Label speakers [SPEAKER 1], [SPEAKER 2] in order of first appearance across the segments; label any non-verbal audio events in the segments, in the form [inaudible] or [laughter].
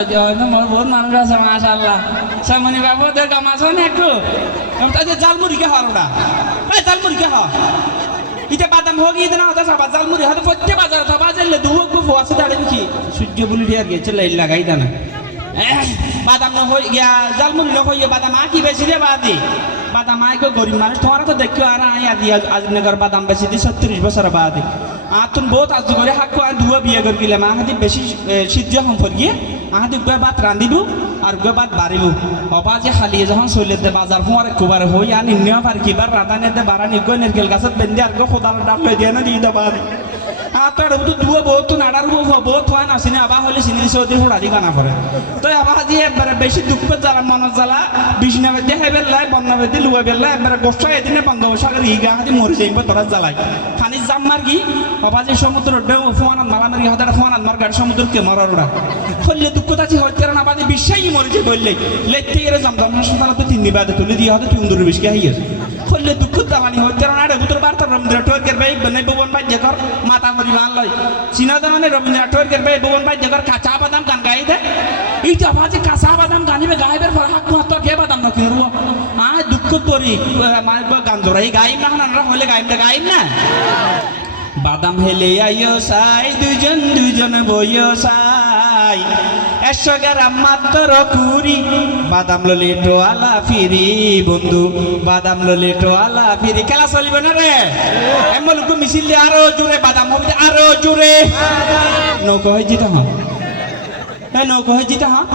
[SPEAKER 1] বহুত মানুষ আছে মাশাল্লাহ বাবু ওদের কাম আছে না একটু তাদের জালমুড়ি কে হর ওটা এই জালমুড়ি কে হ ইতে বাদাম হোক ইতে না হতে সবা জালমুড়ি হতে প্রত্যেক বাজার তো বাজারলে দুহক গুফু আছে তাড়ে কি সূর্য বলি লাগাই দানা বাদাম না হই গিয়া জালমুড়ি না হইয়ে বাদাম আ কি বেশি রে বাদি বাদাম গো গরিব মানুষ তোমার তো দেখো আর আজ নগর বাদাম বেশি দি 36 বছর বাদে আতুন বহুত আজ করে হাক কো দুয়া বিয়ে করে গেলাম আহাদি বেশি সিদ্ধ সম্পর্ক গিয়ে। আহাদি গয় ভাত রান্ধিব আর গয় বাত বাড়িব অবা যে খালি যখন চলে দে বাজার ফোয়ার একবার হই আর নিন্য পার কিবার রাধানে দে বাড়া নিগয় নিরকেল গাছত বেঁধে আর গো খোদার ডাক দিয়ে না দিয়ে দেবা বুতু দুয়া বহুত নাডার বহুত না সিনে আবা হলে সিনে সৌদি হুড়া দি গানা পড়ে তো আবা আজি একবারে বেশি দুঃখ জ্বালা। মন জ্বালা খাই বেল্লাই বন্যা বেদে লুয়া বেল্লাই একবারে গোষ্ঠ এদিনে বঙ্গোপসাগর ই গা হাতি মরে তোরা জ্বালাই। খানি জাম কি আবা যে সমুদ্র ডেউ ফোয়ানাত মালা মারি হাতার ফোয়ানাত মার গাড়ি সমুদ্র কে মরার ওড়া হলে দুঃখ তাছি হইতে না বাদে বিশ্বাই মরে যে বললে লেতে এর জাম জাম হাসপাতাল তো তিন বাদে তুলে দিয়ে হতে তুই উন্দুর বিষ্কে হাইয়াস হলে দুঃখ দামানি হইতে না রে বুতর বার্তা ভাই বনাই ভবন ভাই দেখর মাতা মরি মান লয় চিনা মানে রবীন্দ্র ঠাকুর ভাই ভবন ভাই দেখর কাঁচা বাদাম গান গাই দে। এই যে যে কাঁচা বাদাম গানিবে গাইবের পর হাক মাত্র কে বাদাম না কিনবো আ দুঃখ মানে গান জোড়াই গাইম না না হলে গাইম না গাইম না। বাদাম হেলে আইও সাই দুজন দুজন বইও সাই। একশো গ্রাম মাত্র কুড়ি বাদাম ললে টোয়ালা ফিরি, বন্ধু। বাদাম ললে টোয়ালা ফিরি। খেলা চলিবে না রে? এমন মিছিল আরও জোরে, বাদাম হবে আরও জোরে। নৌকা হয়ে যেতে হ্যাঁ এই নৌকা হয়ে যেতে হ্যাঁ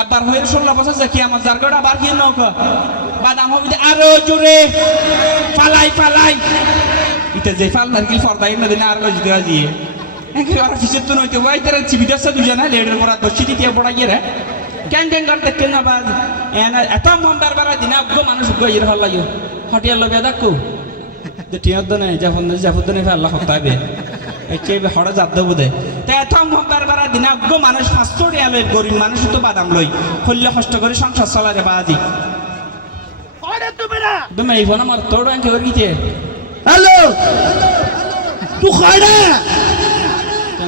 [SPEAKER 1] একবার হয়ে ষোলো বছর দেখি আমার জারগড় আবার কি নৌকা। বাদাম হবে আরও জোরে। পালাই পালাই ইতে যে ফাল নারকেল ফর্দাই না দিলে আর লজ দেওয়া আর পিছের তো নইতে ওই তারা চিবিদাসা দুজনা লেডের বরাত বসি দিয়ে বড়াইয়ে রে কেন কেন করতে কেন না বাজ এত মন বারবার দিন আগ্য মানুষ গইয়ের হল লাগিও হটিয়া লবে দেখো যে টিয়ার দনে যাফন যাফন দনে আল্লাহ হতাবে একেবারে হড়া জাত দেবো দে প্রথম হকার বারা দিনাজ্ঞ মানুষ পাঁচশো রিয়া লয় গরিব মানুষ তো বাদাম লই হল্লে কষ্ট করে সংসার চলারে বাজি তুমি এই ফোন আমার তোর
[SPEAKER 2] হ্যালো তু
[SPEAKER 1] খায়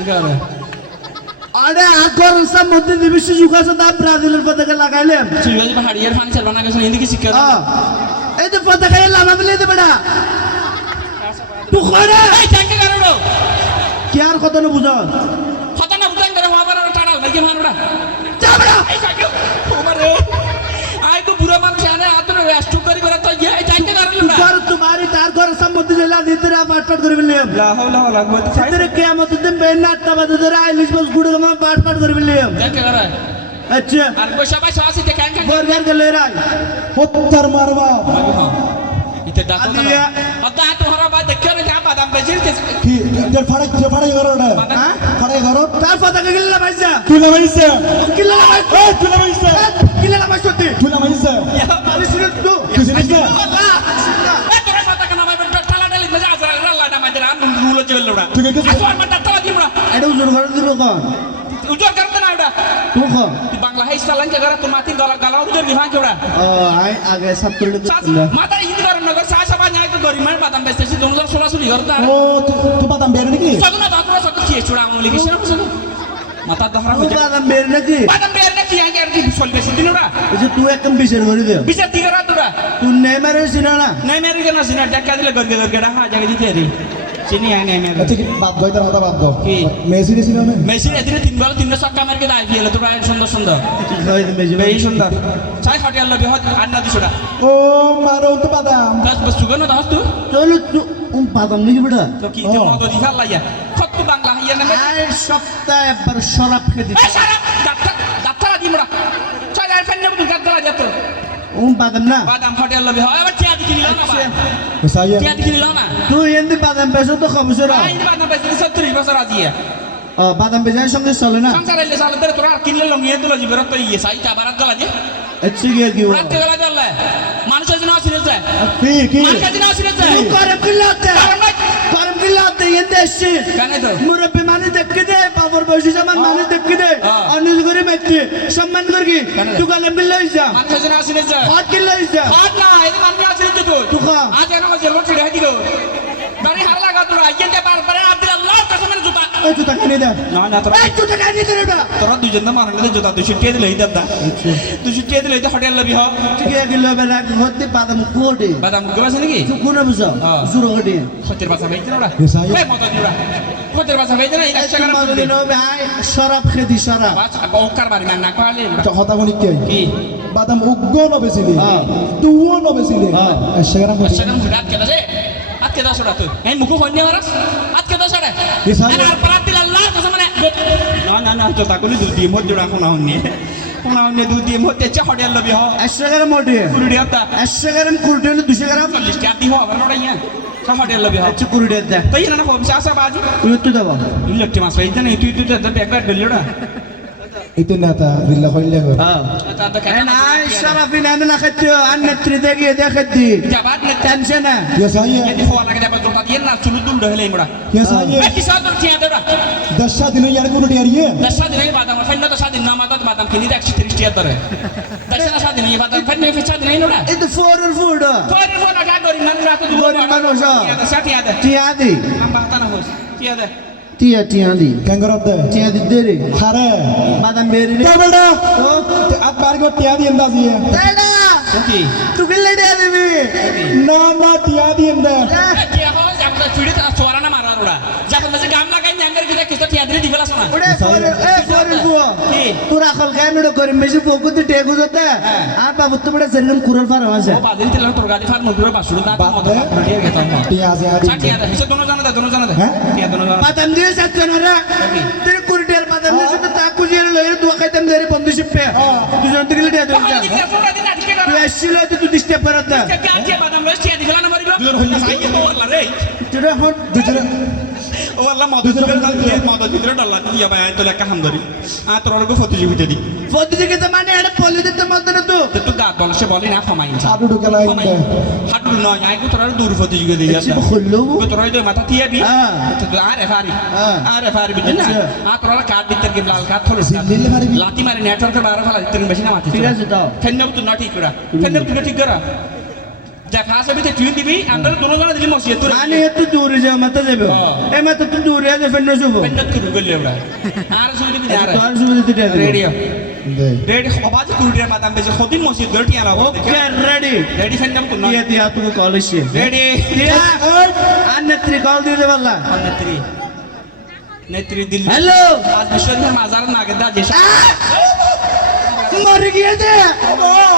[SPEAKER 1] कर
[SPEAKER 2] अरे आकर सब मध्य दिवस से झुका से दाब ब्राजील पता कर
[SPEAKER 1] लगा ले शिवाजी पहाड़ी यार फानी चलवाना के हिंदी की सिक्का
[SPEAKER 2] हां ए तो पता कर लामा मिले तो बड़ा तू
[SPEAKER 1] खोरे ए
[SPEAKER 2] चेक कर रो क्या खतन बुझा खतन बुझा कर
[SPEAKER 1] वहां पर टाड़ा लगे मानड़ा जा बड़ा పాట పాట
[SPEAKER 3] దొరికిలేం లాహౌల వలా కువత ఇద్దరు కియామత్ దిన్
[SPEAKER 2] బైన్
[SPEAKER 3] అత్త బదర
[SPEAKER 2] ఐలిష్ బస్ గుడల మా పాట పాట
[SPEAKER 3] దొరికిలేం దేకరా
[SPEAKER 2] అచ్చా అర్ కో
[SPEAKER 3] షబాష్ వాసి తే
[SPEAKER 2] కన్ కన్ బోర్ గన్
[SPEAKER 3] గలేరా ఉత్తర్
[SPEAKER 2] మార్వా ఇతే డాకో
[SPEAKER 3] నా అద్ద హత
[SPEAKER 1] హరా బా దక్కరు జా బా దం బజిల్ తే కి ఇద్దర్ ఫడక్ తే ఫడక్ గరోడ ఫడక్ గరో తార్
[SPEAKER 3] ఫడక్ గిల్ల
[SPEAKER 1] బైసా కిల్ల బైసా కిల్ల బైసా
[SPEAKER 2] కిల్ల బైసా కిల్ల బైసా కిల్ల
[SPEAKER 1] బైసా করতে না ওটা
[SPEAKER 2] তু খ
[SPEAKER 1] বাংলা হাই সালান জায়গা তো মাতি গলা গলা উজোর বিভাগ কেওড়া
[SPEAKER 2] ও আই আগে সব তুলে
[SPEAKER 1] মাতা হিন্দি করেন নগর চা সাবা নাই তো গরিব মানে বাদাম বেচতেছি দু হাজার ষোলো ষোলো ঘর তার
[SPEAKER 3] ও তুই বাদাম বের নাকি
[SPEAKER 1] সগুনা দাঁতরা সব খেয়ে চুড়া আমলি গেছে না সগু মাথা দহরা হয়ে
[SPEAKER 2] বাদাম বের নাকি
[SPEAKER 1] বাদাম বের না কি আগে আর কি চল বেশি দিন ওরা
[SPEAKER 2] এই যে তুই একদম বিশের করে দে
[SPEAKER 1] বিচার দিকে রাত
[SPEAKER 2] তুই নেই মারে সিনা না
[SPEAKER 1] নাই মেরে কেন সিনা টাকা দিলে গরগে গরগে হা জায়গা দিতে রে চিনি নাই মেরে
[SPEAKER 3] ঠিক বাদ গই তোর মাথা বাদ দাও
[SPEAKER 1] কি?
[SPEAKER 3] মেসি দিছিল না
[SPEAKER 1] মেসি এদিনে তিন বেলা তিনটা সক্কা মারকে দাই দিলে তোরা সুন্দর সুন্দর
[SPEAKER 2] মেজি
[SPEAKER 1] বেই সুন্দর চাই হটিয়াল লবি হত আন্না দিছড়া
[SPEAKER 3] ও মারো তো বাদাম
[SPEAKER 1] দশ বস্তু গনো দশ তু
[SPEAKER 2] চল তু উম বাদাম নাকি বেটা
[SPEAKER 1] তো কি যে মদ দি ফেল লাইয়া কত বাংলা হাইয়া না
[SPEAKER 2] আরে সপ্তাহে একবার শরাব খেয়ে
[SPEAKER 1] এই সারা ডাক্তার ডাক্তার দিমড়া চাই আর ফেন নেব ডাক্তার যা
[SPEAKER 2] উম বাদাম না
[SPEAKER 1] বাদাম আবার দিকি নিলাম না
[SPEAKER 3] সাইয়া
[SPEAKER 1] টিয়া দিকি নিলাম না
[SPEAKER 2] তুই এমনি বাদাম বেচো তো খাবছরা
[SPEAKER 1] আই বাদাম বেশি সত্তর বছর আজিয়া
[SPEAKER 2] ও বাদাম বেচার সঙ্গে চলে না
[SPEAKER 1] সংসার এলে সালে তোরা কিনলে লঙ্গিয়ে তুলো জীবের তো ইয়ে সাই চা বারাত গলা দিয়ে
[SPEAKER 2] আচ্ছা গিয়ে কি
[SPEAKER 1] রাত গলা জলে মানুষের জন্য আসিরে যায়
[SPEAKER 3] কি কি
[SPEAKER 1] মানুষের জন্য আসিরে যায়
[SPEAKER 2] গরম কিল্লাতে গরম কিল্লাতে এতে এসছি
[SPEAKER 1] কেন তো
[SPEAKER 2] মুরব্বী মানে দেখকে দে বাবর বয়সী সমান মানে দেখকে দে। অনুজ করে মেটে সম্মান করবি? তুই গরম কিল্লা হইছা
[SPEAKER 1] মানুষের জন্য আসিরে যায়
[SPEAKER 2] হট কিল্লা হইছা
[SPEAKER 1] হাত না এই মানুষ
[SPEAKER 2] বাদাম কোটে
[SPEAKER 1] বাদাম আছে নাকি?
[SPEAKER 2] তুই কোন বুঝা
[SPEAKER 1] হ্যাঁ।
[SPEAKER 2] জুরো কোটে
[SPEAKER 1] খতের বাসা ভাইতে না ওরা খতের বাসা ভাইতে না
[SPEAKER 2] তুই
[SPEAKER 1] গ্রাম
[SPEAKER 2] মদনে নো ভাই শরাব খেদি শরাব।
[SPEAKER 1] বাস ওকার বাড়ি না না পালে
[SPEAKER 3] আচ্ছা কথা বলি কে?
[SPEAKER 1] কি?
[SPEAKER 3] বাদাম উগ্গ নবেছিলে
[SPEAKER 2] হ্যাঁ।
[SPEAKER 3] তুও নবেছিলে
[SPEAKER 2] হ্যাঁ।
[SPEAKER 3] সেখানে
[SPEAKER 1] একশো গ্রাম ফুটে আটকে দাসে আটকে দাস ওরা তুই এই মুখ হন্যে মারাস। ওরা
[SPEAKER 3] Yes, I am.
[SPEAKER 1] আর পারাত দিল আল্লাহ মানে। না না না তো তাকুলি দিয়ে মধ্যে ওরা কোনা হন্যে কোনা হন্যে দুধ দিয়ে মধ্যে চা হোটেল লবি হ
[SPEAKER 2] একশো গ্রাম মোটে
[SPEAKER 1] কুড়ি টাকা।
[SPEAKER 2] একশো গ্রাম কুড়ি দুশো গ্রাম
[SPEAKER 1] চল্লিশ টাকা আবার লবি হ
[SPEAKER 2] আচ্ছা কুড়ি দে
[SPEAKER 1] তো ইয়া না কম চা আসা বাজু
[SPEAKER 2] তুই তো দেবো
[SPEAKER 1] ইলেকট্রিক মাছ পাইতে না তুই তুই তো ব্যাগ ব্যাগ দিলি ওরা
[SPEAKER 3] ইতে নেতা দিল্লা কইলে গো
[SPEAKER 2] হ্যাঁ
[SPEAKER 1] তা তো
[SPEAKER 2] এই নাই শরাফি না না খাচ্ছো আর নেত্রী দেখি দেখে দি
[SPEAKER 1] যাবাত না
[SPEAKER 2] টেনশন না
[SPEAKER 3] ইয়া সাইয়ে
[SPEAKER 1] Jadi fo lagi dapat na.
[SPEAKER 3] ইয়া
[SPEAKER 1] Eh tu tu dah. Dah sana sah dinai ni nora.
[SPEAKER 2] এই তো ফোর ফুড
[SPEAKER 1] Kau ni fo nak man ratu dua.
[SPEAKER 2] Gori manusia.
[SPEAKER 1] Tiada sah tiada.
[SPEAKER 2] টিয়া দি
[SPEAKER 1] Ambah tanah hos. Tiada.
[SPEAKER 2] টিয়া টিয়া দি
[SPEAKER 3] ক্যাঙ্গরব দে
[SPEAKER 2] টিয়া দি দে রে
[SPEAKER 3] খারে
[SPEAKER 2] বাদাম বেরি রে
[SPEAKER 3] কবড়া
[SPEAKER 2] তো
[SPEAKER 3] আত বার গো টিয়া দি এন্দাজিয়ে
[SPEAKER 2] তেডা
[SPEAKER 1] Okey.
[SPEAKER 2] তুই গেলে রে দিবি
[SPEAKER 3] না না টিয়া di এন্দা
[SPEAKER 1] Eh dia tiada di belas sana.
[SPEAKER 2] ওরে ফোর এ ফোর ফুয়া
[SPEAKER 1] কি?
[SPEAKER 2] তোরা খল কেন নো করে মেজি পকুতে টেগু জতে আর বাবু তুমি জেরগন কুরল ফার আছে
[SPEAKER 1] Oh.
[SPEAKER 3] টিয়া
[SPEAKER 2] দিয়ে কুরটেল দিয়ে সাথে তা দুয়া খাইতাম দেরে বন্ধু শিপে দুজন দিলে দে
[SPEAKER 1] dikira.
[SPEAKER 2] তুই আসছিল তো তুই
[SPEAKER 1] mari bro. Saya itu Allah re.
[SPEAKER 2] তুই হন
[SPEAKER 3] দুজনে
[SPEAKER 1] Oh. Ah terus aku foto juga jadi.
[SPEAKER 2] Photo দিকে তো মানে পলি দিতে মত না তো
[SPEAKER 1] boleh sih boleh nak pemain sah.
[SPEAKER 3] আদু ঢুকে দে
[SPEAKER 1] dulu foto juga dia.
[SPEAKER 2] সে খুললো. Ah.
[SPEAKER 1] Itu are hari.
[SPEAKER 2] Ah.
[SPEAKER 1] Are hari betul na.
[SPEAKER 2] Acha.
[SPEAKER 1] Ah terus card bitter ke belal card thulus.
[SPEAKER 3] Zillil hari bi.
[SPEAKER 1] Lati mari network ke barang falah itu bersih nama
[SPEAKER 2] ঠিক আছে দাও
[SPEAKER 1] Fennep tuh nanti যা ফাঁসে বিতে twin দিবি আমরা দুনো জানা দিলি মসিয়ে তুই
[SPEAKER 2] মানে একটু দূরে যাও মাথা যাবে। এই মাথা তুই দূরে আছে ফেন্ন শুভ
[SPEAKER 1] ফেন্নত করু গলি আমরা আর শুন দিবি আর
[SPEAKER 2] তোর শুভ দিতে
[SPEAKER 1] রেডিও
[SPEAKER 3] দে
[SPEAKER 1] রেডি আবাজ কুরুটিয়া মাদাম বেজে খদিন মসজিদ গড় টিয়া লাভ
[SPEAKER 2] ওকে রেডি
[SPEAKER 1] রেডি ফেন্ডম কোন
[SPEAKER 2] দিয়া দিয়া তুমি কল এসে
[SPEAKER 1] রেডি
[SPEAKER 2] দিয়া আর নেত্রী কল দিয়ে পারলা
[SPEAKER 1] নেত্রী নেত্রী দিল্লি
[SPEAKER 2] হ্যালো
[SPEAKER 1] আজ বিশ্বনাথের মাজার না দা যে
[SPEAKER 2] মরে গিয়েছে
[SPEAKER 1] ও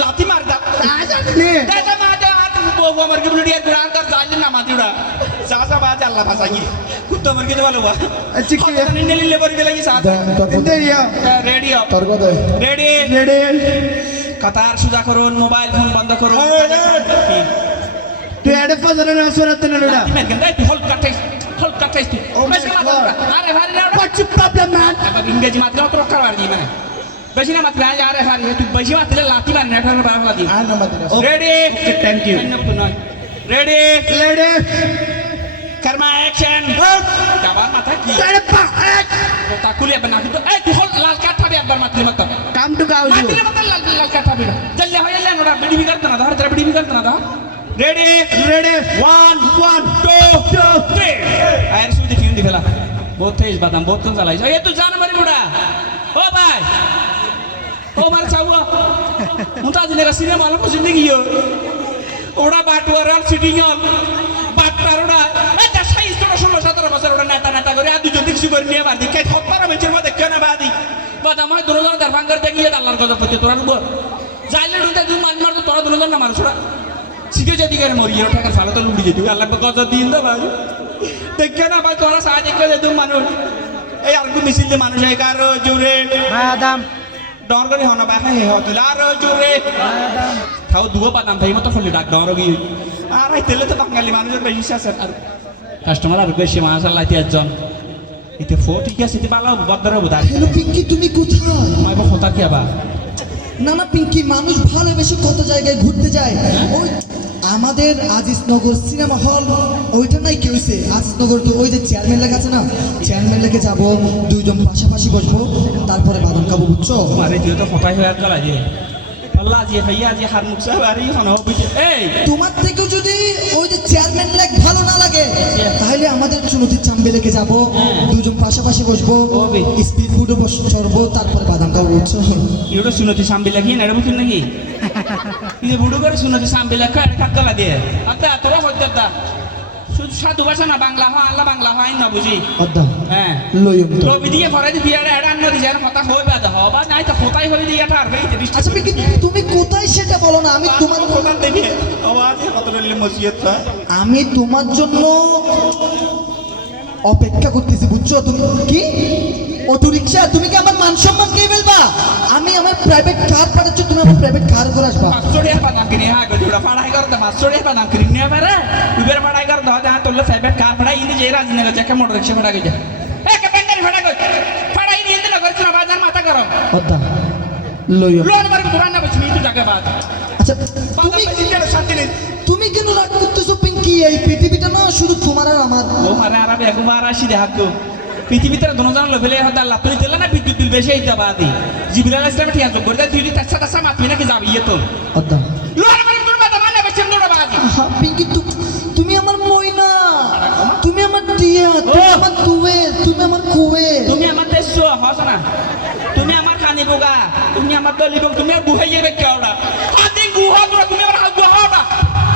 [SPEAKER 1] Lati marda.
[SPEAKER 2] তা জানি
[SPEAKER 1] Dada mada atu bawa bawa margi bulu dia kurang ter jalin nama tu dah. Sasa baca Allah pasangnya. Kutta margi tu balu wah.
[SPEAKER 2] আচ্ছা কি
[SPEAKER 1] Kau ini nilai lebar ke lagi sasa.
[SPEAKER 3] তোর
[SPEAKER 2] দিতে ইয়া
[SPEAKER 1] Ready up.
[SPEAKER 3] তোর কথা
[SPEAKER 1] Ready.
[SPEAKER 2] Ready
[SPEAKER 1] Qatar sudah kurun, mobile phone banda kurun.
[SPEAKER 2] তুই এডে ফাজারে না সরাতে না লড়া
[SPEAKER 1] Timen kan dah hold
[SPEAKER 2] folk
[SPEAKER 1] ka testi
[SPEAKER 2] besina
[SPEAKER 1] matura are hari na
[SPEAKER 2] what's your problem man
[SPEAKER 1] abag engage matura to rokkar wardi man besina matura ya are hari tu besi matura lati ban na thar bar lati
[SPEAKER 3] ah na matura
[SPEAKER 1] ready
[SPEAKER 2] okay thank you
[SPEAKER 1] ready
[SPEAKER 2] ready
[SPEAKER 1] कर्मा action दबा माथा की तेरे पा एक तो ताकुले बना तो ए
[SPEAKER 2] तू होल लाल
[SPEAKER 1] काठा भी अकबर मत मत काम टू गाओ जो मत लाल लाल काठा भी चल ले हो ले नोड़ा बड़ी भी
[SPEAKER 2] करता
[SPEAKER 1] ना धार तेरा बड़ी भी करता ना रेडी रेडी 1 1 2 দি ফেলা বত্রিশ বাদাম বত্তন চালাইছ এ তুই জান মারি মোটা ও ভাই। ও মার চাও মোটা দিনে সিনেমা আলো পছন্দ কি ওরা বাটুয়ার আর সিটিং অল বাট্টার ওরা এটা সাইজ তোরা ষোলো সতেরো বছর ওরা নেতা নেতা করে আর দুজন কিছু করে নিয়ে বাদি কে ঠক পারা বেচের মধ্যে কেন বাদি বাদাম হয় দুজন তার ভাঙ্গার দেখিয়ে আল্লাহর কথা পড়তে তোরা বল জানলে ঢুকতে দুজন মাছ মারতো তোরা দুজন না মানুষরা শিখে যদি মরিয়ে ওঠা ফালো তো লুড়ি যেতে আল্লাহ গজা দিন দা ভাই। দেখে না ভাই তোরা সাহায্য করে তুই মানুষ। এই আর মিছিল মানুষ এই কারও জোরে।
[SPEAKER 2] বাদাম।
[SPEAKER 1] ডর করে হনা বাহে হে হতো আর জোরে। খাও দুগো বাদাম ভাই মতো ফলি ডাক ডর গি আর আই তেলে তো বাঙালি মানুষের বেশি আছে আর কাস্টমার আর বেশি মাশাআল্লাহ তিনজন এতে ফো ঠিক আছে এতে ভালো বদর হবে দাঁড়িয়ে।
[SPEAKER 4] হ্যালো পিঙ্কি তুমি কোথায়?
[SPEAKER 1] মাই বা কথা কি আবার?
[SPEAKER 4] না না পিঙ্কি মানুষ ভালোবেসে কত জায়গায় ঘুরতে যায়। ওই আমাদের আজিজনগর সিনেমা হল। ওইটা নাই কি হয়েছে আজিজনগর তো ওই যে চেয়ারম্যান লেখা আছে না চেয়ারম্যান লেগে যাব দুইজন পাশাপাশি বসবো তারপরে বাদন খাব বুঝছ?
[SPEAKER 1] হয়ে
[SPEAKER 4] তোমার থেকেও যদি ওই যে চেয়ারম্যান ভালো না লাগে তাহলে আমাদের চুনতির চাম্বে যাব দুজন পাশাপাশি বসবো
[SPEAKER 1] হবে।
[SPEAKER 4] স্পিড ফুডও বস চড়বো তারপরে বাদাম খাব বুঝছ?
[SPEAKER 1] ইউটো শুনতি সাম্বি লাগি না বুঝুন নাকি? [laughs] বুড়ো করে শুনতি সাম্বি লেখা আর কাটলা দিয়ে শুধু সাধু ভাষা না বাংলা হয় আল্লাহ বাংলা হয় না বুঝি? হ্যাঁ।
[SPEAKER 4] লইম তো
[SPEAKER 1] রবি দিয়ে ফরাই দিয়ে বিয়ারে এড়ান নদী যেন কথা হয়ে বা নাই তো কোথায় হয়ে দিয়ে আর
[SPEAKER 4] আচ্ছা তুমি কোথায় সেটা বলো না আমি তোমার
[SPEAKER 1] কোথা দেখি? আওয়াজ কত রইলে মসজিদ
[SPEAKER 4] আমি তোমার জন্য অপেক্ষা করতেছি বুঝছ? তুমি কি? অটো রিক্সা তুমি কি আমার মান সম্মান কে ফেলবা? আমি আমার প্রাইভেট কার পাঠাচ্ছ তুমি আমার প্রাইভেট কার করে আসবা।
[SPEAKER 1] মাছড়িয়া পাদাম কিনে হ্যাঁ গজুড়া ফাড়াই করতে মাছড়িয়া পাদাম কিনে নিয়ে পারে উবের ফাড়াই কর দাও যা তোলে ফেভারিট কার ফাড়াই ইনি যে রাজনগর যাকে মোটর রিক্সা ফাড়া গেছে এ কে পেন্ডারি ফাড়া গেছে ফাড়াই নিয়ে দিন করছ না বাজার মাথা গরম।
[SPEAKER 4] অদ্দা লইও।
[SPEAKER 1] লোন মারি দুরান না বসি তুই জায়গা বাদ।
[SPEAKER 4] আচ্ছা
[SPEAKER 1] তুমি জিজ্ঞাসা শান্তি নেই।
[SPEAKER 4] তুমি কেন রাগ করতেছো পিঙ্কি? এই পৃথিবীটা না শুধু তোমার আর আমার।
[SPEAKER 1] ও মারে আরাবে একবার আসি দেখাকো পৃথিবীতে দুজন লোভেলে হয়তো আল্লাহ তুই দিলে না বিদ্যুৎ বিল বেশি এই যাবা দি। জিবরাল ইসলামে ঠিক আছে করে তুই যদি তার সাথে সাথে মাপি নাকি যাবি তো।
[SPEAKER 4] অদ্দা
[SPEAKER 1] বাদ মানে বেশি দৌড়া বাদি
[SPEAKER 4] পিঙ্কি তুমি আমার ময়না। তুমি আমার টিয়া তুমি। আমার তুয়েল তুমি আমার কুয়েল
[SPEAKER 1] তুমি আমার দেশ হস না। তুমি আমার কানি বোগা তুমি আমার দলি বোগ তুমি আর বুহাইয়ে বে কেওড়া আদি গুহা তোরা তুমি আমার হাত গুহা ওটা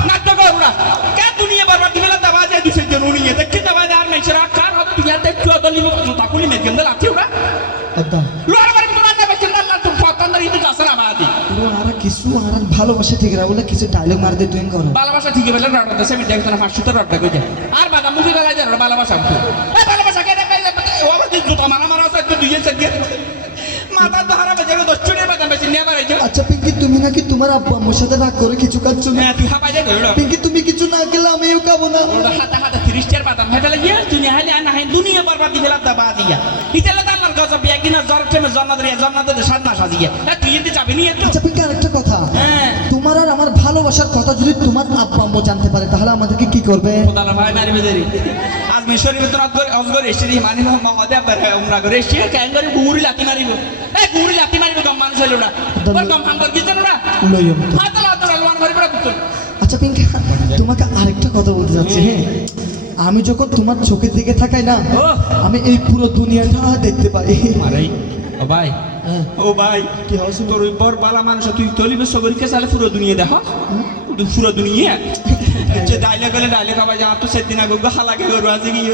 [SPEAKER 1] নাট্য করুড়া কে দুনিয়া বারবার তুমি দাবা যায় দুসে জরুরি দেখে দাবা যায় আর মেছরা ওড়া
[SPEAKER 4] অদ্দা
[SPEAKER 1] লোয়ার বাড়ি তোমার না বেচে না তুমি পতন্দর ইদু দাসরা বাদি
[SPEAKER 4] আর কিছু আর ভালোবাসা ঠিক রাখব কিছু ডায়লগ মার দে তুই করো
[SPEAKER 1] ভালোবাসা ঠিক বলে রড দেশে মিটে একজন হাসু তো রড কইছে আর বাদা মুখে গলা যায় ভালোবাসা এ ভালোবাসা কে দেখাই ও আমার জুতা মারা মারা আছে তো দুইয়ে সেকে মাথা দচ্চুড়ে নিয়ে বাড়াইছে
[SPEAKER 4] আচ্ছা পিঙ্কি তুমি নাকি তোমার আব্বু আম্মুর সাথে রাগ করে কিছু খাচ্ছ না
[SPEAKER 1] হ্যাঁ তুই হাঁপাই যায় গেল
[SPEAKER 4] পিঙ্কি তুমি কিছু না খেলে আমিও খাব না।
[SPEAKER 1] হাতে হাতে তিরিশ চার বাদাম হেঁটে লাগিয়ে দুনিয়া হাইলে আনা হাই দুনিয়া বরবাদ দিয়ে ফেলার দাবা দিয়া। ইতালে তো গজব বিয়া কিনা জ্বর টেমে ধরে তুই যদি যাবি নি
[SPEAKER 4] আচ্ছা পিঙ্কি আরেকটা কথা। তোমার আর আমার ভালোবাসার কথা যদি তোমার আব্বু আম্মু জানতে পারে তাহলে আমাদেরকে কি করবে?
[SPEAKER 1] খোদার ভাই মারি বেজারি। আজ মিশরি বেতন অজগর অজগর এসে দি মানি উমরা করে। এসে কেন করে? গুড়ি লাতি মারিব। এই গুড়ি লাতি মারিব গম মানুষ ওর গম
[SPEAKER 4] লইম
[SPEAKER 1] মারিব
[SPEAKER 4] আচ্ছা পিঙ্কি তোমাকে আরেকটা কথা বলতে যাচ্ছি হ্যাঁ? আমি যখন তোমার চোখের দিকে থাকাই না। আমি এই পুরো দুনিয়াটা দেখতে পাই।
[SPEAKER 1] ভাই। ও ভাই
[SPEAKER 4] কি হয়েছে?
[SPEAKER 1] তোর ওই বর বালা মানুষ তুই তলিবে সগরিকে চালে পুরো দুনিয়া দেখ পুরো দুনিয়া যে ডাইলে গেলে ডাইলে খাবা যা তো সেদিন আগে হালাকে গরু আছে গিয়ে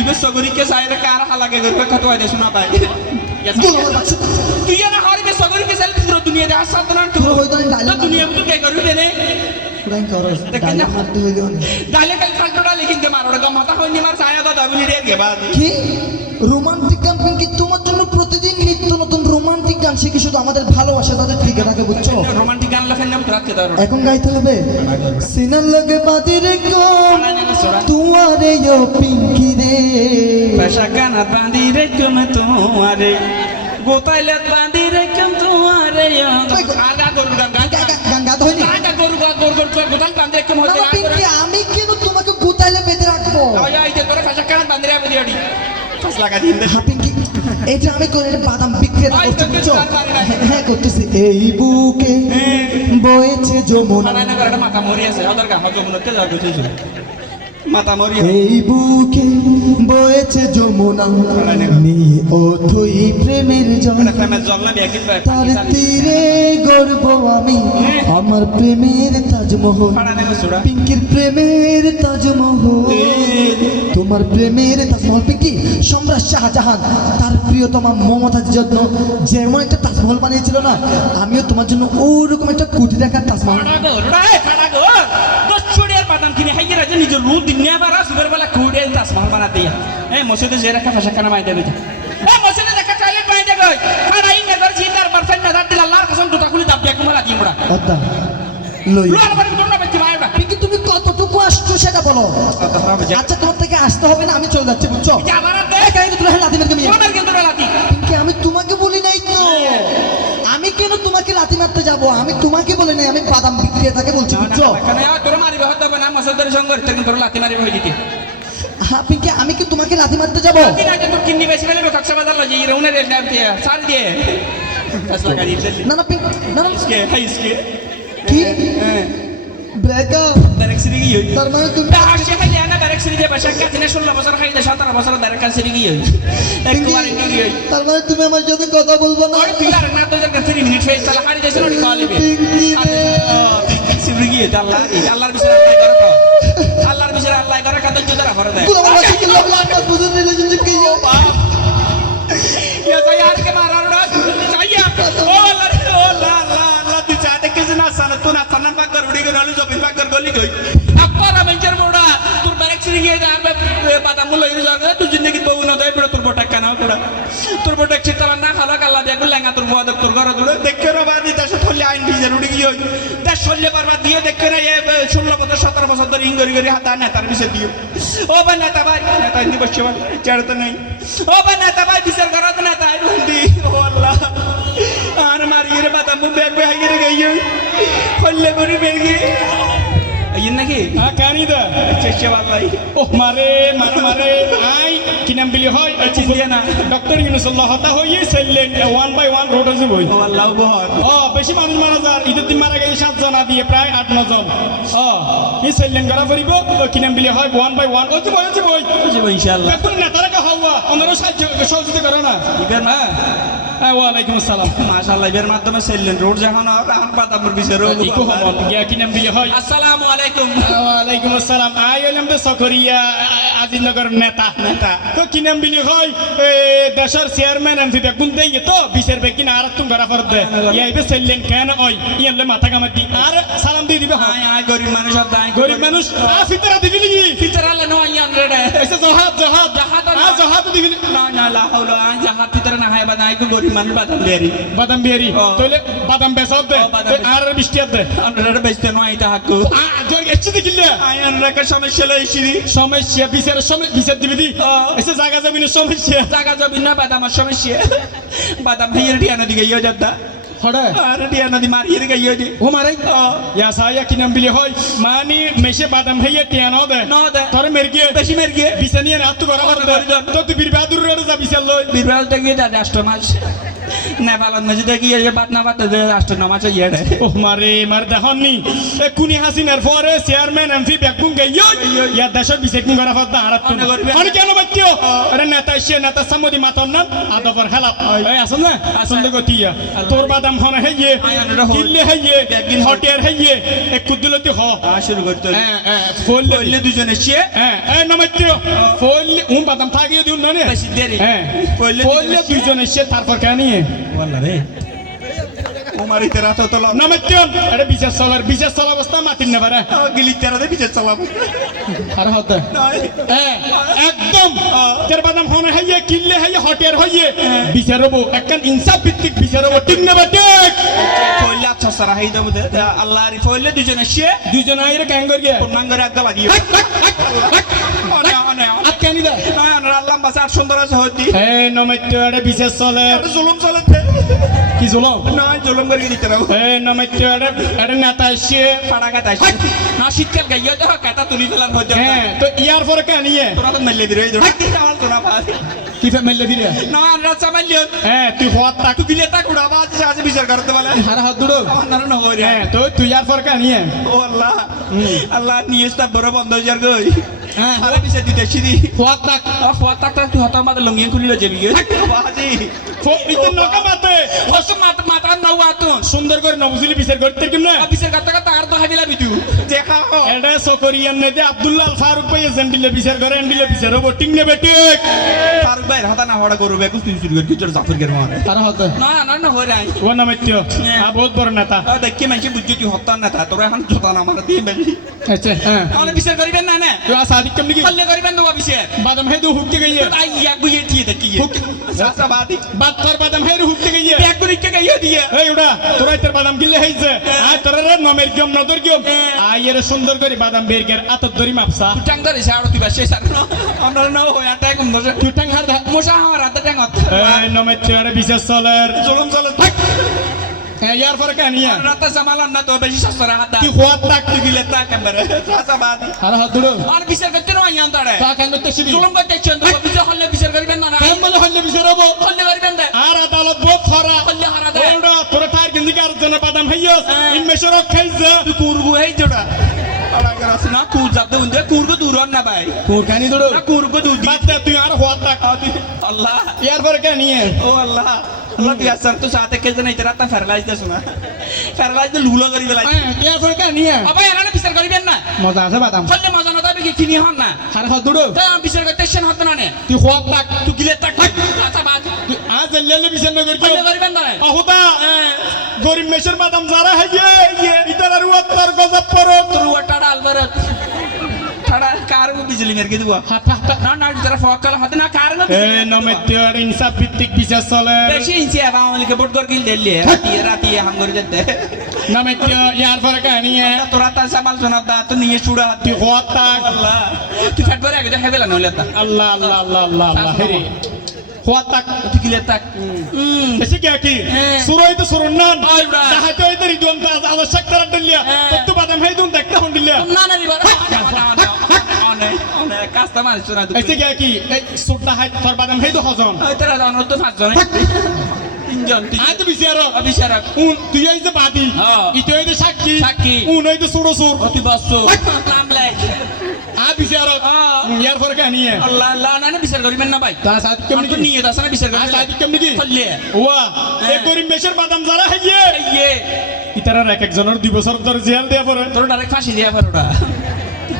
[SPEAKER 1] ইবে সগরিকে চাইলে কার হালাকে গরু কত হয় শোনা পাই তুই না হারিবে সগরিকে চাইলে পুরো দুনিয়া দেখ সাধারণ
[SPEAKER 4] পুরো
[SPEAKER 1] দুনিয়া মতো কে করবি দেনে
[SPEAKER 4] পুরাই করো
[SPEAKER 1] দেখেন না?
[SPEAKER 4] ডায়লগ মারতে হইলে অনেক।
[SPEAKER 1] ডাইলে কাল ট্রাক্টরটা লিখিন কে মারো গম হাতা হইনি মার ছায়া দাদা বলি রে গে বাদ
[SPEAKER 4] কি রোমান্টিক গান পিঙ্কি তোমার জন্য প্রতিদিন নিত্য নতুন গান শিখি শুধু আমাদের ভালোবাসা তাদের টিকে থাকে বুঝছ?
[SPEAKER 1] রোমান্টিক গান লেখেন নাম রাখতে দাও
[SPEAKER 4] এখন গাইতে হবে সিনার লগে বাদির কম তুয়ারে ও পিঙ্কি রে।
[SPEAKER 1] পেশা কানাত বাঁধি রেখম তোমারে গোপাইলে বাঁধি রেখম তোমারে আগা গরু গান গান
[SPEAKER 4] গা- গা- গান গাতে হয়নি?
[SPEAKER 1] আগা গরু গান গরু গরু গোটাল বাঁধি রেখম
[SPEAKER 4] না,
[SPEAKER 1] হতে
[SPEAKER 4] পিঙ্কি আমি কেন তোমাকে গুতাইলে বেঁধে রাখব?
[SPEAKER 1] আয় আয় তোরে পেশা কানাত বাঁধি রে আড়ি ফাস লাগা দিন
[SPEAKER 4] পিঙ্কি এটা আমি করে বাদাম বিক্রেতা করছি বুঝছ। হ্যাঁ, হ্যাঁ করতেছি। এই বুকে বয়েছে যমুনা। এই বুকে বয়েছে যমুনা। নিয়ে অথই প্রেমের
[SPEAKER 1] প্রেমের জল না বিয়া কিন্তু
[SPEAKER 4] তার তীরে গর্ব আমি। আমার প্রেমের তাজমহল। পিঙ্কির প্রেমের তাজমহল। তোমার প্রেমের তাজমহল পিঙ্কি? সম্রাট শাহজাহান তার প্রিয়তমা মমতার জন্য যেমন একটা তাজমহল বানিয়েছিল না আমিও তোমার জন্য ওরকম একটা কুটি টাকার তাজমহল
[SPEAKER 1] ফাড়া গো রাই ফাড়া গো দশ ছড়িয়ার হাইয়ে রাজে নিজের রু দিনে বারা সুবের বেলা কুড়ে তাসমাল বানা দিয়া এ মসজিদে যে রাখা ফাঁসা কানা মাই দেবে এ মসজিদে দেখা চাইলে পাই দেবে ফাড়াই নগর জিদার বরফেন না
[SPEAKER 4] অদ্দা লই
[SPEAKER 1] লো আমার তোমরা বেঁচে ভাই ওটা
[SPEAKER 4] পিঙ্কি তুমি কতটুকু আসছো সেটা বলো আচ্ছা তোমার থেকে আসতে হবে না আমি চলে যাচ্ছি বুঝছ
[SPEAKER 1] আমার
[SPEAKER 4] এই কাহিনী তুমি লাতি মারকে মিয়া
[SPEAKER 1] তোমার কিন্তু লাতি
[SPEAKER 4] পিঙ্কি আমি তোমাকে বলি নাই তো আমি কেন তোমাকে লাতি মারতে যাব আমি তোমাকে বলি নাই আমি বাদাম বিক্রেতাকে বলছি বুঝছ
[SPEAKER 1] কেন তোর মারিবে হতে করে সংঘর্ষ কিন্তু তোর লাথি মারি হয়ে দিতে।
[SPEAKER 4] আপনি কি আমি কি তোমাকে লাথি মারতে যাব?
[SPEAKER 1] কিন্নি বেশি ফেলে কক্সা বাজার লাগে এই রৌনে রেল ডাব দিয়ে। সার দিয়ে
[SPEAKER 4] না না না না।
[SPEAKER 1] ইসকে হ্যাঁ ইসকে
[SPEAKER 4] কি? ব্রেকআপ
[SPEAKER 1] ডাইরেক্ট সিরি গিয়ে
[SPEAKER 4] তার মানে তুমি
[SPEAKER 1] আসছে খাইলে না ডাইরেক্ট সিরি যে বাসা। কাছে 16 বছর খাইলে 17 বছর ডাইরেক্ট সিরি গিয়ে একবার
[SPEAKER 4] তার মানে তুমি আমার সাথে কথা না?
[SPEAKER 1] আর না 3
[SPEAKER 4] মিনিট
[SPEAKER 1] হয়ে হারিয়ে আচ্ছা, আল্লাহর বিষয়ে আল্লাহ করে কাদ জুদারা ভরে দেয়
[SPEAKER 4] তুই আমার সাথে লাভ লাভ না বুঝে রিলেশনশিপ কি
[SPEAKER 1] ये तो यार के मारा रो चाहिए ओ अल्लाह ओ अल्लाह अल्लाह अल्लाह तू चाहते किसी ना सन तू ना सन पाक कर उड़ी कर जो बिन पाक कर गोली गई अब पर वेंचर मोड़ा तू डायरेक्ट सिरी गए जहां पे पता मुल्ला इधर जा तू जिंदगी बहु ना दे फिर तू बोटक का ना पड़ा তোর বোটে চিতালা না খালা কাল্লা দিয়ে গুলে না তোর বুয়া তোর ঘর দূরে দেখে রে থলে আইন ভিজে উঠে গিয়ে দেশ চললে বারবার দিয়ে দেখবে না ষোলো বছর, সতেরো বছর ধরে ইঙ্গরি গরি হাতা নেতার বিষে দিও ও বা নেতা ভাই, নেতা হিন্দি বসছে ভাই চেড়ে তো নেই। ও বা নেতা ভাই, বিচার করো তো নেতা রুন্দি ও আল্লাহ, আর মারিয়ে রে বাদাম ব্যাগ ব্যাগ গিয়ে। গিয়ে করে করি বেরগি আইন নাকি
[SPEAKER 5] Ah, kanida.
[SPEAKER 1] চেষ্টা বাল্লাই
[SPEAKER 5] Oh, mare, mare, mare. Ay, kinam bili hoy.
[SPEAKER 1] চিন্তা না
[SPEAKER 5] ডক্টর ইউনুসুল্লাহ হতা হইয়ে সাইলেন ওয়ান বাই ওয়ান রোড আছে বই
[SPEAKER 1] ও আল্লাহ বহর
[SPEAKER 5] ও বেশি মানুষ মারা যার ঈদের দিন মারা সাত জন দিয়ে প্রায় আট ন জন ও এই সাইলেন করা ফুরিব কিনাম বিলি হয় ওয়ান বাই ওয়ান ওই বই আছে বই
[SPEAKER 1] ইনশাআল্লাহ
[SPEAKER 5] এখন নেতারাকে হওয়া ওনারও সাহায্য সহযোগিতা করো না হ্যাঁ ওয়ালাইকুম আসসালাম।
[SPEAKER 1] মাশাআল্লাহ এর মাধ্যমে সেললেন রোড যখন আর এখন পাতাপুর বিচারও
[SPEAKER 5] ইকো হমত গিয়া কিনাম বিলি হয়?
[SPEAKER 1] আসসালামু আলাইকুম।
[SPEAKER 5] ওয়ালাইকুম আসসালাম। আই হইলাম তো সকরিয়া আজিনগর নেতা। নেতা। তো কিনাম বিলি হয়? এ, দেশের চেয়ারম্যান এমপি বেগুন দেই তো? বিশের বেকিন আর তুমি ফর দে ইয়াইবে সেললেন কেন ওই? ইয়ালে মাথা কামাতি আর সালাম দিয়ে দিবে
[SPEAKER 1] আয় আয় গরিব মানুষ আর দায়
[SPEAKER 5] গরিব মানুষ। আ ফিতরা দিবি নি
[SPEAKER 1] ফিতর আল্লাহ নো আইয়ান রে
[SPEAKER 5] এসে জহাদ জহাদ
[SPEAKER 1] জাহাদ
[SPEAKER 5] আ জহাদ দিবি না
[SPEAKER 1] না লা হাওলা আয় জাহাদ না হয় বাদাই গো গরিব মানুষ বাদাম দেরি
[SPEAKER 5] বাদাম বিহারি
[SPEAKER 1] ও।
[SPEAKER 5] তোলে বাদাম বেসব দে
[SPEAKER 1] বাদাম
[SPEAKER 5] আর বৃষ্টি দে
[SPEAKER 1] আমরা বেচতে নয় তা হাকু।
[SPEAKER 5] আ জল এসে দেখিলে
[SPEAKER 1] আয়ান রেখে সমস্যা লইছিলি
[SPEAKER 5] সমস্যা বিচার সমস্যা বিচার দিবি দি? এসে জায়গা যাবি না সমস্যা।
[SPEAKER 1] জায়গা জমি না বাদাম সমস্যা। বাদাম ভাইয়ের আর দি
[SPEAKER 5] ও মারাই ইয়া সায়া কিনাম বিলি হয় মানি মেশে বাদাম হইয়ে টিয়ানো দে
[SPEAKER 1] ন দে।
[SPEAKER 5] তোর মেরগে
[SPEAKER 1] বেশি মের গিয়ে
[SPEAKER 5] বিছানিয়ে রাত তো বরাবর দে তো তুই বিরবাদুর রে যাবি চাল লই
[SPEAKER 1] বিরবালটা গিয়ে দাদা রাষ্ট্র মাস নেপালত দেখি এই যে বাত না বাত রাষ্ট্র নামাজ ইয়ে
[SPEAKER 5] ও মারে মার দেখুন নি। এ কুনি হাসিনার পরে চেয়ারম্যান এমপি বেকুন গাইও ইয়া দেশের বিশেকুন করা ফদ হারাত
[SPEAKER 1] অনেক
[SPEAKER 5] কেন। বাচ্চো আরে নেতা সে নেতা সামদি মাতন না। আদবর খেলাপ এই আসল না? আসল। দেখো তিয়া তোর বাদাম হন হেইয়ে। কিল্লে হেইয়ে হটিয়ার হেইয়ে এক কুদুলতি হ।
[SPEAKER 1] শুরু করতে
[SPEAKER 5] হ্যাঁ হ্যাঁ ফলে
[SPEAKER 1] বললে দুজনে সে
[SPEAKER 5] হ্যাঁ এই নমাচ্ছো ফলে উম বাদাম থাকিয়ে দিউন না নে।
[SPEAKER 1] বেশি দেরি।
[SPEAKER 5] হ্যাঁ।
[SPEAKER 1] ফলে
[SPEAKER 5] ফলে
[SPEAKER 1] দুজনে
[SPEAKER 5] এসে। তারপর কেন
[SPEAKER 1] বললা রে ওমার ইতে রাত তো লাভ
[SPEAKER 5] নমাচ্ছো আরে বিচার চলার বিচার চলা অবস্থা মাতিন না পারে
[SPEAKER 1] গিলি তেরা দে পিছে চালাবো
[SPEAKER 5] আর হতে। একদম। তের বাদাম হনে হাইয়ে কিল্লে হাইয়ে হটের হাইয়ে বিচার হব একখান ইনসাফ ভিত্তিক বিচার হব ঠিক না বা ঠিক।
[SPEAKER 1] আচ্ছা সারা হাই দেবো আল্লাহ রি ফলে দুজনে সে
[SPEAKER 5] দুজন আইরে ক্যাঙ্গর গে
[SPEAKER 1] পূর্ণাঙ্গরে আগে লাগিয়ে। অনে অনে
[SPEAKER 5] আত কানি দা
[SPEAKER 1] আল্লাহ বাসা আর সুন্দর আছে
[SPEAKER 5] নমাইত্য বিচার চলে।
[SPEAKER 1] জুলুম চলেছে।
[SPEAKER 5] কি জুলম?
[SPEAKER 1] নয় জুলুম করে দিতে রাখো
[SPEAKER 5] এই নমাইত্য আরে আরে নেতা
[SPEAKER 1] ফাড়া কাটা না শীতকাল গাইয়া দেখো কাটা তুলি ফেলার হতে
[SPEAKER 5] হ্যাঁ তো ইয়ার পরে কানিয়ে
[SPEAKER 1] তোরা তো মেলে দিরে আমার তোরা পাস
[SPEAKER 5] কি ফেমেলে ফিরে
[SPEAKER 1] না আমরা চামাইলে
[SPEAKER 5] হ্যাঁ তুই হওয়ার তাক।
[SPEAKER 1] তুই দিলে তাক উড়া বাজ সাজে বিচার করতে বলে।
[SPEAKER 5] হারা হাত দুড়ো।
[SPEAKER 1] আমার নারো না হই রে
[SPEAKER 5] হ্যাঁ তো তুই ইয়ার পরে কানিয়ে
[SPEAKER 1] ও আল্লাহ। আল্লাহ নিয়ে তা বড় বন্ধ হয়ে যার গই।
[SPEAKER 5] হ্যাঁ।
[SPEAKER 1] আরে বিচার দিতে সিদি
[SPEAKER 5] হওয়ার তাক।
[SPEAKER 1] তাক তুই হতা মাদে লঙ্গিয়ে খুলিলে যাবি গে বাজি
[SPEAKER 5] নিতে নকা মাতে
[SPEAKER 1] ওস মাত মাতা নাও আতুন
[SPEAKER 5] সুন্দর করে নবুজিলি বিচার করতে কেমনে
[SPEAKER 1] বিচার করতে করতে আর তো হাবিলা বিতু দেখা
[SPEAKER 5] এটা সকরিয়ান নেতে আব্দুল্লাহ আল ফারুক ভাই দিলে বিচার করে দিলে বিচার হব। ঠিক
[SPEAKER 1] ফারুক ভাই হতা না হড়া করবে শুরু কর জাফর কে মারে
[SPEAKER 5] তারা হতে।
[SPEAKER 1] না না না হই রাই
[SPEAKER 5] ও নামাইত্য আ বহুত বড় নেতা।
[SPEAKER 1] আ দেখি মাইছে বুঝছি তুই হতা না তা তোরা এখন জোতা না মারা দিয়ে বেলি
[SPEAKER 5] আচ্ছা হ্যাঁ।
[SPEAKER 1] তাহলে বিচার করিবেন না না?
[SPEAKER 5] তুই আসাদিক কেমনি কি
[SPEAKER 1] কল্লে করিবেন তো বিচার।
[SPEAKER 5] বাদাম হে দু গইয়ে।
[SPEAKER 1] আই ইয়াক বুঝে দিয়ে দেখি।
[SPEAKER 5] হুক-
[SPEAKER 1] সাসা বাদি
[SPEAKER 5] বাদ তোর বাদাম হে গইয়ে
[SPEAKER 1] ব্যাগ করে কে গাই ইয়ে দিয়ে
[SPEAKER 5] এই উড়া তোরা তোর বাদাম গিলে হইছে। আর তোরা রে নমের গম নদর গম আয় এর সুন্দর করে বাদাম বের কর আতর দরি মাপসা।
[SPEAKER 1] ট্যাং ধরে সাড়ো তুই বাসে সাড়ো আমরা না হয়ে আটাই কম ধরে
[SPEAKER 5] তুই টাং হাত
[SPEAKER 1] আমার হাতে ট্যাং
[SPEAKER 5] এই নমের চেয়ারে বিশেষ চলের।
[SPEAKER 1] জুলুম চলে
[SPEAKER 5] ইয়ার পরে কানিয়া
[SPEAKER 1] রাতে জামালান না তো বেশি সস্তা হাত
[SPEAKER 5] তুই খোয়াত তাক
[SPEAKER 1] তুই গিলে তা ক্যামেরা চাষাবাদ
[SPEAKER 5] আর হাত দুড়ো
[SPEAKER 1] আর বিচার করতে নয় আনতারে
[SPEAKER 5] তা কেন তো শিবি
[SPEAKER 1] জুলুম করতে চন্দ বিচার হলে বিচার করবেন না না
[SPEAKER 5] কেন বলে হল্লে বিচার হব
[SPEAKER 1] হলে করবেন দে
[SPEAKER 5] আর আদালত বহুত খরা
[SPEAKER 1] হলে হারা দে
[SPEAKER 5] ওরা তোরা টার গিন্দি কার জন্য বাদাম হাইয়স
[SPEAKER 1] হ্যাঁ। না কুর যাতে উন্দে কুরগু দূর না ভাই।
[SPEAKER 5] কোর কানি দুড়ো
[SPEAKER 1] না কুরগু দূর দি
[SPEAKER 5] বাদ দে তুই আর খোয়াত তাক
[SPEAKER 1] আল্লাহ
[SPEAKER 5] ইয়ার পরে কানিয়া
[SPEAKER 1] ও আল্লাহ আল্লাহ তুই আসার তো সাথে কে জানাই তেরা তা ফেরলাইজ দে শোনা। ফেরলাইজ দে লুলো করি বেলাই
[SPEAKER 5] ইয়ার পরে কানিয়া
[SPEAKER 1] আবার এখানে বিচার করিবেন না।
[SPEAKER 5] মজা আছে বাদাম।
[SPEAKER 1] হলে মজা না তবে কি কিনি হন না?
[SPEAKER 5] আর হাত দুড়ো
[SPEAKER 1] তাই বিচার করতে সেন হতে না নে?
[SPEAKER 5] তুই খোয়াত তাক
[SPEAKER 1] তুই গিলে তাক আচ্ছা বাদ।
[SPEAKER 5] তুই আজ লেলে বিচার না করছ
[SPEAKER 1] হলে করবেন না হ্যাঁ।
[SPEAKER 5] গরিব মেশের বাদাম যারা হাইয়ে ইতার আর ওয়াত্তার গজব পড়ো
[SPEAKER 1] তোর ওটা আলবার ঠাড়া কার বিজলি মেরে দিব? না না তোরা ফকাল হাতে না কার না
[SPEAKER 5] এ নমেত্যর ইনসাফ ভিত্তিক বিচার চলে।
[SPEAKER 1] বেশি ইনসি আবা আমাকে বোট কর কিল দিলে রাতি রাতি হাম করে দিতে
[SPEAKER 5] নমেত্য ইয়ার পরে কানিয়া
[SPEAKER 1] তোরা তা সামাল শোনা দা তো নিয়ে ছুড়া হাতি
[SPEAKER 5] তুই খোয়াত
[SPEAKER 1] আল্লাহ। তুই ফেট করে আগে হেবেলা নলে
[SPEAKER 5] আল্লাহ আল্লাহ আল্লাহ আল্লাহ আল্লাহ হেরে খোয়াত তাক
[SPEAKER 1] তুই গিলে তাক হুম
[SPEAKER 5] বেশি কে কি
[SPEAKER 1] হ্যাঁ।
[SPEAKER 5] সুরই তো সুরন নান
[SPEAKER 1] আই ব্রা।
[SPEAKER 5] তাহাতে হইতে রিদুন তা আদা শাক্তার দিল্লিয়া
[SPEAKER 1] হ্যাঁ।
[SPEAKER 5] তো বাদাম হাই দুন দেখতে হন দিল্লিয়া
[SPEAKER 1] না না দিবা অনে অনে কাস্টমার শোনা তুই
[SPEAKER 5] এসে কে কি সুটটা হাই তোর বাদাম হাই তো হজন
[SPEAKER 1] তোরা জানো তো পাঁচজন তিনজন
[SPEAKER 5] আয় তো বিচার
[SPEAKER 1] অবিচারক
[SPEAKER 5] উন তুই যে বাদি। ইতে হইতে সাক্ষী
[SPEAKER 1] সাক্ষী।
[SPEAKER 5] উন হইতে সুরো সুর
[SPEAKER 1] অতি বাসো
[SPEAKER 5] আ বিচার
[SPEAKER 1] হ্যাঁ।
[SPEAKER 5] ইয়ার পরে কানিয়া
[SPEAKER 1] আল্লাহ আল্লাহ না বিচার করিবেন না ভাই
[SPEAKER 5] তা সাথ কেমনি
[SPEAKER 1] তো নিয়ে দাস না বিচার
[SPEAKER 5] আ
[SPEAKER 1] করিবেন
[SPEAKER 5] সাথ কেমনি কি
[SPEAKER 1] ফল্লে
[SPEAKER 5] ওয়া এই
[SPEAKER 1] হ্যাঁ।
[SPEAKER 5] গরিব মেশের বাদাম যারা হাইয়ে।
[SPEAKER 1] ইয়ে
[SPEAKER 5] ইতারার এক একজনের দুই বছর ধরে জেল দেয়া পড়ে
[SPEAKER 1] তোর ডাইরেক্ট ফাঁসি দিয়া ফেরোটা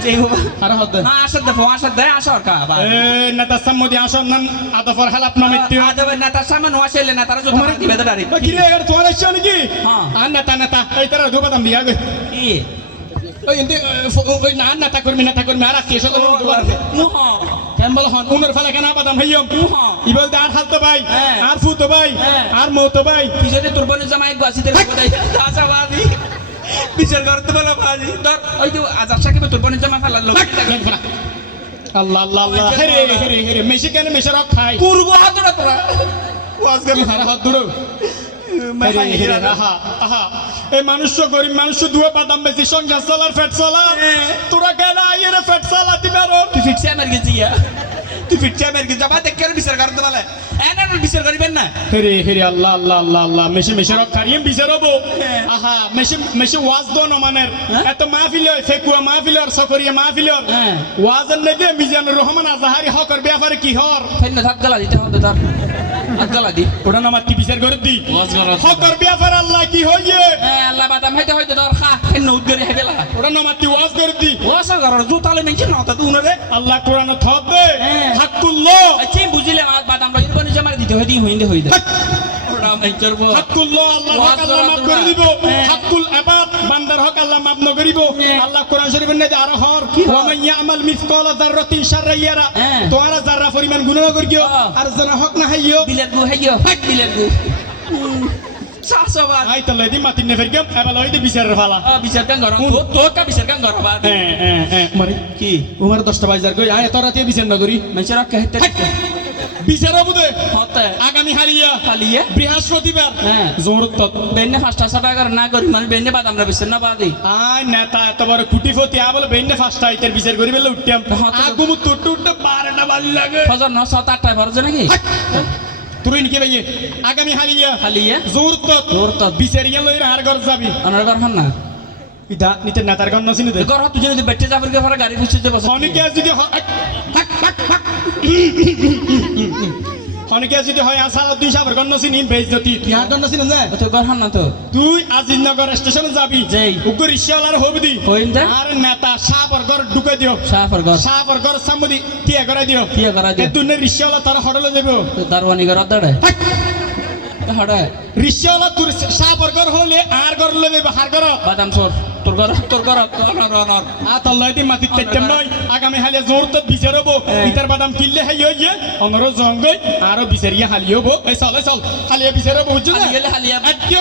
[SPEAKER 1] যেই হোক
[SPEAKER 5] আর হদ
[SPEAKER 1] না আসার দে ফোন আসার দে আসর কা ভাই
[SPEAKER 5] এ নেতা হালাপ নামে
[SPEAKER 1] আদবে না না তো ডাইরেক্ট
[SPEAKER 5] কিরে এর তোমার আসছে নাকি। আর নেতা নেতা এই তারা দু বাদাম দিয়া গে
[SPEAKER 1] কি
[SPEAKER 5] ওই এতে ওই না নেতা কর্মী আর আসছে এসব
[SPEAKER 1] মুহ
[SPEAKER 5] কেন বল হন উনার ফলে কেন বাদাম হইয়ম
[SPEAKER 1] হ্যাঁ।
[SPEAKER 5] ইবল আর হাল তো ভাই। আর ফু তো ভাই। আর মৌ তো ভাই
[SPEAKER 1] পিছনে তোর বোনের জামাই গাছিতে কোথায় আসা বাদি বিচার করতে বলো বাদি ধর ওই তো আজাব সাকিবে তোর বোনের জামাই ফেলার লোক
[SPEAKER 5] আল্লাহ আল্লাহ আল্লাহ হেরে হেরে হেরে মেশে কেন মেশে রক খাই
[SPEAKER 1] কুরগো হাতরা তোরা ওয়াজ
[SPEAKER 5] হারা হাত হেরে আহা আহা এই মানুষ গরিব মানুষ দুয়ে বাদাম বেশি সংসার চলার ফেট চলা। তোরা কেন আইয়ের ফেট চলা দিবে
[SPEAKER 1] তুই ফিটছে আমার গেছি তুই ফিটছে আমার গেছি যাবা দেখ কেন বিচার করতে বলে বিচার করিবেন না?
[SPEAKER 5] হেরে হেরে আল্লাহ আল্লাহ আল্লাহ আল্লাহ। মেশে মেশে রক খারিয়ে বিচার হব। আহা মেশে মেশে ওয়াজ দো নমানের
[SPEAKER 1] হ্যাঁ?
[SPEAKER 5] এত মাহফিল হয় ফেকুয়া মাহফিল আর সকরিয়া মাহফিল আর
[SPEAKER 1] হ্যাঁ।
[SPEAKER 5] ওয়াজের লেগে মিজানুর রহমান আজাহারি হকর ব্যাপারে কি হর?
[SPEAKER 1] ফেন হাত গলা দিতে হবে ধর গলা দি
[SPEAKER 5] ওটা নামার কি বিচার করে দি? হকর ব্যাপারে আল্লাহ কি হইয়ে
[SPEAKER 1] হ্যাঁ আল্লাহ বাদাম হাইতে হইতে ধর খা ফেন নউদ করে হেবেলা
[SPEAKER 5] ওটা নামার কি ওয়াজ করে দি?
[SPEAKER 1] ওয়াজ করার জুতালে মেনছে না তা তুই রে
[SPEAKER 5] আল্লাহ কোরআন থপ দে।
[SPEAKER 1] হ্যাঁ।
[SPEAKER 5] হাক্কুল্লাহ।
[SPEAKER 1] আচ্ছা বুঝিলে বাদাম লইর বনে জামাই দিতে হইতে হইতে হইতে
[SPEAKER 5] আল্লাহ আল্লাহ মাফ। করে দিব। বান্দার হক আল্লাহ মাফ ন করিব। আল্লাহ কোরআন শরীফের আর হর। ইয়ামাল মিসকালা যাররাতিন শাররা ইয়ারা। পরিমাণ গুনাহ করিও। আর জানা হক না হাইও
[SPEAKER 1] গু গু। বিচার বাদ
[SPEAKER 5] হ্যাঁ হ্যাঁ হ্যাঁ মারি।
[SPEAKER 1] কি?
[SPEAKER 5] উমার 10টা বাজার কই? আয় তোরা তে বিচার না করি।
[SPEAKER 1] মেনচর কহতে
[SPEAKER 5] বিচার আগামী হারিয়া
[SPEAKER 1] খালিয়ে
[SPEAKER 5] বৃহস্পতিবার
[SPEAKER 1] হ্যাঁ।
[SPEAKER 5] জোর তত
[SPEAKER 1] বেন্নে ফাস্টা সাটা কর না করি মানে বেন্নে বাদাম রা বিচার না বাদি।
[SPEAKER 5] আয় নেতা এত বড় কুটিপতি আ বলে বেন্ডে ফার্স্ট আইতের বিচার করি বলে উঠতাম আগুমু টুট উঠতে বারোটা লাগে।
[SPEAKER 1] ফজর ন সাত আটটা ভরছে নাকি?
[SPEAKER 5] তুই নিকে আগামী হারিয়া
[SPEAKER 1] খালিয়ে
[SPEAKER 5] জোর তত
[SPEAKER 1] জোর তত।
[SPEAKER 5] বিচারিয়া লই আর ঘর যাবি।
[SPEAKER 1] অনার ঘর হন না?
[SPEAKER 5] ইদা নিতে নেতার গণ নছিনি দে।
[SPEAKER 1] ঘর তুই যদি বেটে যাবার গাড়ি পুষতে বসে
[SPEAKER 5] অনেকে যদি হ- আক, থাক, থাক, থাক। অনেকে যদি হয় আসাল দুই সাবার গণ নছিনি বেইজ্জতি। তুই আর গণ নছিনি না
[SPEAKER 1] তো ঘর হন না তো
[SPEAKER 5] তুই আজিজনগর স্টেশনে যাবি।
[SPEAKER 1] যাই।
[SPEAKER 5] উগ্র রিক্সাওয়ালার হবদি
[SPEAKER 1] হইন দে।
[SPEAKER 5] আর নেতা সাপর ঘর ঢুকে দিও সাপর ঘর সামুদি টিয়া করে দিও
[SPEAKER 1] কিয়া করা
[SPEAKER 5] এ
[SPEAKER 1] দে
[SPEAKER 5] দুনে রিক্সাওয়ালা তার হডলে দেবো
[SPEAKER 1] দারওয়ানি ঘর দড়ে হড়ে।
[SPEAKER 5] রিক্সাওয়ালা তোর সাপর ঘর হলে আর ঘর লবে হার ঘর?
[SPEAKER 1] বাদাম সর তোর ঘর তোর ঘর অনর অনর
[SPEAKER 5] আতাল্লাই দি নয় আগামী হালে জোর তো বিচার হব। ইতার বাদাম কিনলে হাই হইয়ে অনর জঙ্গই আরও বিচারিয়া হালি হব। এই চল চল। হালিয়া বুঝছ না?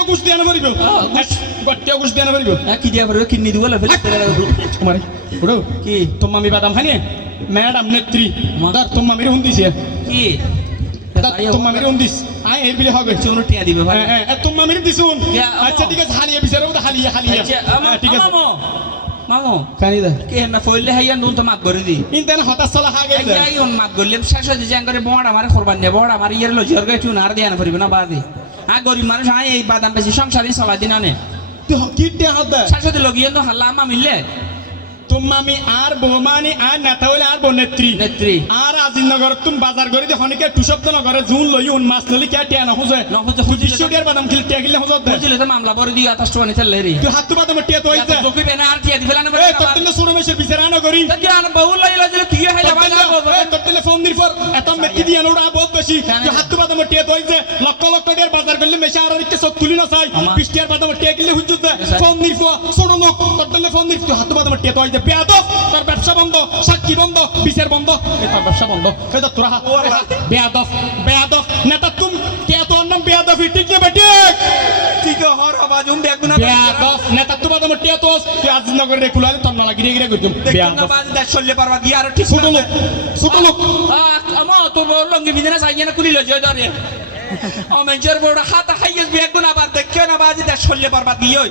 [SPEAKER 5] গুছ পারিব পারিব
[SPEAKER 1] কি দিয়া পারবে দিব
[SPEAKER 5] তোমার
[SPEAKER 1] কি?
[SPEAKER 5] বাদাম খানি ম্যাডাম নেত্রী।
[SPEAKER 1] মা-
[SPEAKER 5] দার তোমা মেরে হুন্দিছে
[SPEAKER 1] কি?
[SPEAKER 5] তোমা মেরে হুন্দিস আয়। এর বিলে হবে।
[SPEAKER 1] চুনো টিয়া দিবে ভাই
[SPEAKER 5] হ্যাঁ হ্যাঁ তোমা মেরে দিছুন আচ্ছা ঠিক আছে হালিয়া বিচার হব হালিয়া হালিয়া।
[SPEAKER 1] আচ্ছা
[SPEAKER 5] হ্যাঁ, ঠিক আছে।
[SPEAKER 1] মামো মামো কে না ফইলে হাইয়া নুন তো মাত করে দি।
[SPEAKER 5] ইনতেন হতাশ চলা হা গেছে
[SPEAKER 1] আই অন মাত করলে শেষ হয়ে যায় করে বড় আমার কোরবান দে বড় আমার ইয়ার লজি আর গাইছু না আর দিয়া না পারিবে না বাদি। আ গরিব মানুষ আই এই বাদাম বেশি সংসারই চলা দিন আনে।
[SPEAKER 5] তুই কিটে হাত
[SPEAKER 1] শেষ হতে লগিয়ে তো হাল্লা আমা মিললে
[SPEAKER 5] তোমামি আর বৌমানি আর নেতা হইলে আর বনেত্রী
[SPEAKER 1] নেত্রী
[SPEAKER 5] আর আজিনগর তুমি বাজার করে দিয়ে হনিকে টুসব্দ নগরে জুন লই উন মাছ ললি কে টিয়া নহুজে।
[SPEAKER 1] নহুজে,
[SPEAKER 5] হুজি
[SPEAKER 1] হুজি।
[SPEAKER 5] শুডিয়ার বাদাম খিল টিয়া গিলে হুজত দে।
[SPEAKER 1] বুঝলে তো মামলা বড় দিয়ে আতাশ টাকা নিতে লেরি
[SPEAKER 5] তুই হাত বাদাম টিয়া তো হইছে
[SPEAKER 1] বকি বেনা আর টিয়া দিবেলা না
[SPEAKER 5] এ তোর দিন ছোট মেশের বিচার আনো করি
[SPEAKER 1] তো কি আন বহু লই লই তুই হাইলা
[SPEAKER 5] তোর
[SPEAKER 1] বাজা
[SPEAKER 5] দিন- এ, তোর দিলে ফোন দির পর এত মেটি দিয়ে নোড়া বহুত বেশি
[SPEAKER 1] জানি।
[SPEAKER 5] তুই হাত বাদাম টিয়া তো হইছে লক্ষ লক্ষ টিয়ার বাজার করলে মেশে আর একটু চোখ তুলি না চাই
[SPEAKER 1] আমা-
[SPEAKER 5] বিশ টিয়ার বাদাম টিয়া গিলে হুজুত দে। ফোন দির পর ছোট লোক তোর দিলে ফোন দির তুই হাত বাদাম টিয়া তো হইছে বেয়াদব তোর ব্যবসা বন্ধ সাক্ষী বন্ধ বিচার বন্ধ। এই তোর ব্যবসা বন্ধ। এই তো তোরা হাত বেয়াদব বেয়াদব নেতা তুমি কে তোর নাম বেয়াদব ঠিক না বেটি
[SPEAKER 1] ঠিক? হর আওয়াজ উম বেগুন না
[SPEAKER 5] বেয়াদব নেতা তো বাদাম টিয়া তো তুই আজ নগরে রে কুলালে তোর না লাগি রে করতুম
[SPEAKER 1] দেখুন না
[SPEAKER 5] বেয়াদব
[SPEAKER 1] বাজ দেশ চললে পারবা দিয়ে আর ঠিক
[SPEAKER 5] ছোট লোক ছোট লোক
[SPEAKER 1] আমো তোর বড় লঙ্গি বিদিনা সাইয়ে না কুলিল জয় ধরে ও বড় হাত হাইয়েস বেগুন আবার দেখে না বাজি দেশ চললে পারবা দিয়ে